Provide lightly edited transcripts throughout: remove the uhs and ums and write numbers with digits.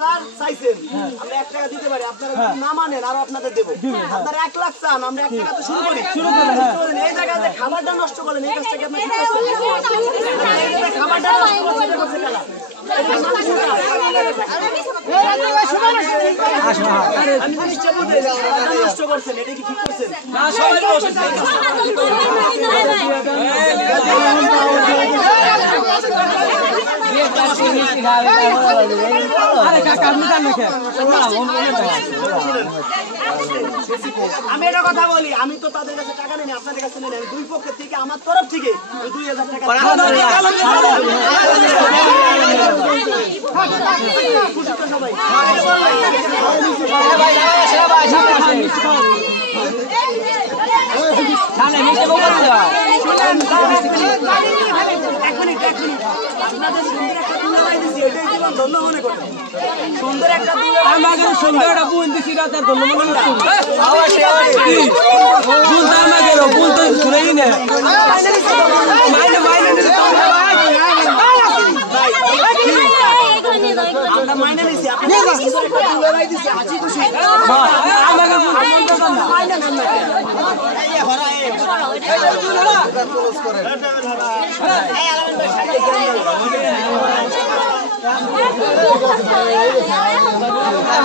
চাইছেন আমরা 1 টাকা দিতে পারি, আপনারা যদি না মানেন আরো আপনাদের দেব। আপনারা 1 লাখ চান, আমরা 1 টাকা তো শুরু করি। এই জায়গাতে খাবারটা নষ্ট করেন, এই কাজটা কি আপনি ঠিক করছেন? খাবারটা নষ্ট করছেন কেন? আমি নিশ্চয় বলতে নষ্ট করছেন, এটা কি ঠিক করছেন? না, সবাই আমি এটা কথা বলি, আমি তো তাদের কাছে টাকা নেই, আপনাদের কাছে নেই, দুই পক্ষের থেকে আমার তরফ থেকে 2000 টাকা সবাই সুন্দর একটা সুন্দর একটা বোন দিছি রাতের জন্য মাইনে নিছি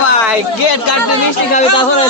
ভাই গেট কাটতে মিষ্টি খাবে তারপরে